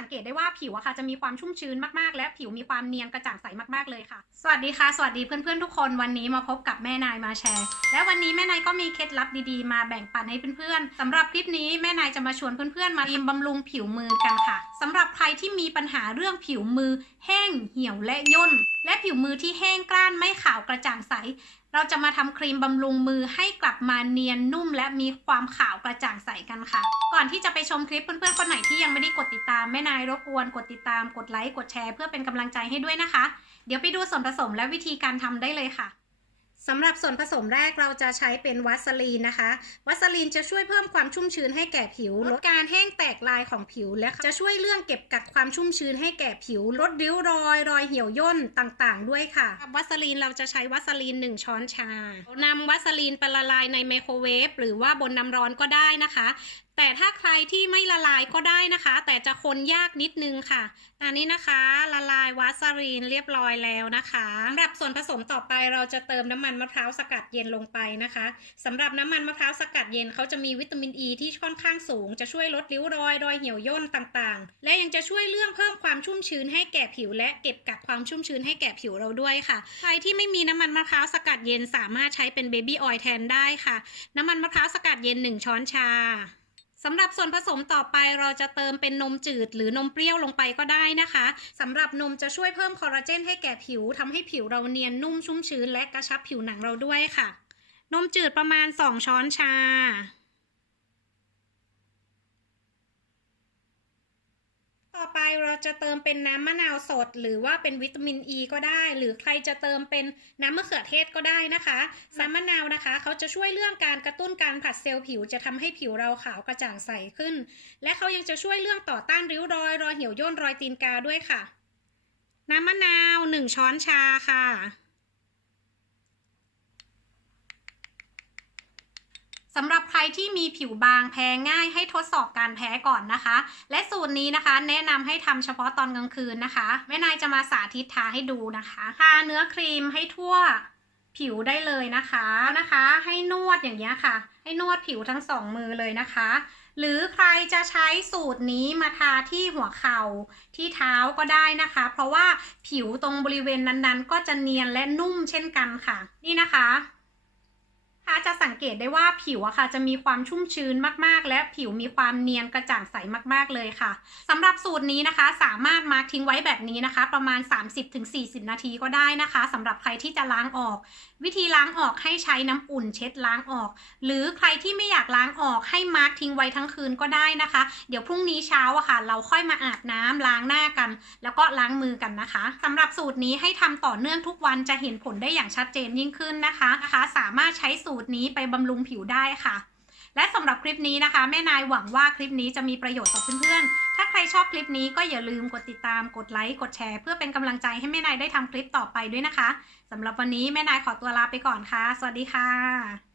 สังเกตได้ว่าผิวอะค่ะจะมีความชุ่มชื้นมากๆ และผิวมีความเนียนกระจ่างใสมากๆเลยค่ะ สวัสดีค่ะ สวัสดีเพื่อนๆทุกคนวันนี้มาพบกับแม่นายมาแชร์ และวันนี้แม่นายก็มีเคล็ดลับดีๆ มาแบ่งปันให้เพื่อนๆสำหรับคลิปนี้แม่นายจะมาชวนเพื่อนๆมาครีมบำรุงผิวมือกันค่ะ สำหรับใครที่มีปัญหาเรื่องผิวมือ แห้งเหี่ยวและย่น และผิวมือที่แห้งกร้านไม่ขาวกระจ่างใส เราจะมาทำครีมบำรุงมือให้กลับมาเนียนนุ่ม และมีความขาวกระจ่างใสกันค่ะ ก่อนที่จะไปชมคลิปเพื่อนๆคนไหนที่ยังไม่ได้กดติดตามแม่นายรบกวนกดติดตามกดไลค์กดแชร์เพื่อเป็นกำลังใจให้ด้วยนะคะ เดี๋ยวไปดูส่วนผสมและวิธีการทำได้เลยค่ะ สำหรับส่วนผสมแรกเราจะใช้เป็นวัสลีนนะคะ วัสลีนจะช่วยเพิ่มความชุ่มชื้นให้แก่ผิว ลดการแห้งแตกลายของผิว และจะช่วยเรื่องเก็บกักความชุ่มชื้นให้แก่ผิว ลดริ้วรอย รอยเหี่ยวย่นต่างๆ ด้วยค่ะ วัสลีนเราจะใช้วัสลีน 1 ช้อนชานำวัสลีนไปละลายในไมโครเวฟหรือว่าบนน้ำร้อนก็ได้นะคะ แต่ถ้าใครที่ไม่ละลายก็ได้นะคะ แต่จะคนยากนิดนึงค่ะ อันนี้นะคะละลายวัสลีนเรียบร้อยแล้วนะคะสำหรับส่วนผสมต่อไปเราจะเติมน้ำมันมะพร้าวสกัดเย็นลงไปนะคะสำหรับน้ำมันมะพร้าวสกัดเย็นเขาจะมีวิตามินอ e ีที่ค่อนข้างสูง จะช่วยลดริ้วรอยรอยเหี่ยวย่นต่างๆ และยังจะช่วยเรื่องเพิ่มความชุ่มชื้นให้แก่ผิว และเก็บกักความชุ่มชื้นให้แก่ผิวเราด้วยค่ะ ใครที่ไม่มีน้ำมันมะพร้าวสกัดเย็นสามารถใช้เป็นเบบี้ออยล์แทนได้ค่ะ น้ำมันมะพร้าวสกัดเย็น 1 ช้อนชา สำหรับส่วนผสมต่อไปเราจะเติมเป็นนมจืดหรือนมเปรี้ยวลงไปก็ได้นะคะสำหรับนมจะช่วยเพิ่มคอลลาเจนให้แก่ผิวทำให้ผิวเราเนียนนุ่มชุ่มชื้นและกระชับผิวหนังเราด้วยค่ะ นมจืดประมาณ 2 ช้อนชา ต่อไปเราจะเติมเป็นน้ำมะนาวสด หรือว่าเป็นวิตามินอ e ีก็ได้ หรือใครจะเติมเป็นน้ำมะเขือเทศก็ได้นะคะน้ำมะนาวนะคะเขาจะช่วยเรื่องการกระตุ้นการผลัดเซลล์ผิวจะทำให้ผิวเราขาวกระจ่างใสขึ้น และเขายังจะช่วยเรื่องต่อต้านริ้วรอยรอยเหี่ยวย่นรอยตีนกาด้วยค่ะ น้ำมะนาว 1 ช้อนชาค่ะำหรับใครที่มีผิวบางแพ้ง่ายให้ทดสอบการแพ้ก่อนนะคะ และสูตรนี้นะคะ แนะนำให้ทำเฉพาะตอนกลางคืนนะคะ แม่นายจะมาสาธิตทาให้ดูนะคะทาเนื้อครีมให้ทั่วผิวได้เลยนะคะนะคะ ให้นวดอย่างเงี้ยค่ะ ให้นวดผิวทั้งสองมือเลยนะคะ หรือใครจะใช้สูตรนี้มาทาที่หัวเข่าที่เท้าก็ได้นะคะ เพราะว่าผิวตรงบริเวณนั้นๆ ก็จะเนียนและนุ่มเช่นกันค่ะ นี่นะคะ จะสังเกตได้ว่าผิวอะค่ะจะมีความชุ่มชื้นมากๆ และผิวมีความเนียนกระจ่างใสมากๆเลยค่ะสำหรับสูตรนี้นะคะ สามารถมาร์กทิ้งไว้แบบนี้นะคะ ประมาณ 30-40 นาทีก็ได้นะคะสำหรับใครที่จะล้างออก วิธีล้างออกให้ใช้น้ำอุ่นเช็ดล้างออก หรือใครที่ไม่อยากล้างออกให้มาร์กทิ้งไว้ทั้งคืนก็ได้นะคะ เดี๋ยวพรุ่งนี้เช้าอะค่ะ เราค่อยมาอาบน้ำล้างหน้ากัน แล้วก็ล้างมือกันนะคะสำหรับสูตรนี้ให้ทำต่อเนื่องทุกวันจะเห็นผลได้อย่างชัดเจนยิ่งขึ้นนะคะนะคะ สามารถใช้สูตรตรนี้ไปบำรุงผิวได้ค่ะ และสำหรับคลิปนี้นะคะ แม่นายหวังว่าคลิปนี้จะมีประโยชน์ต่อเพื่อนๆ ถ้าใครชอบคลิปนี้ก็อย่าลืมกดติดตามกดไลค์กดแชร์เพื่อเป็นกำลังใจให้แม่นายได้ทำคลิปต่อไปด้วยนะคะสำหรับวันนี้แม่นายขอตัวลาไปก่อนค่ะ สวัสดีค่ะ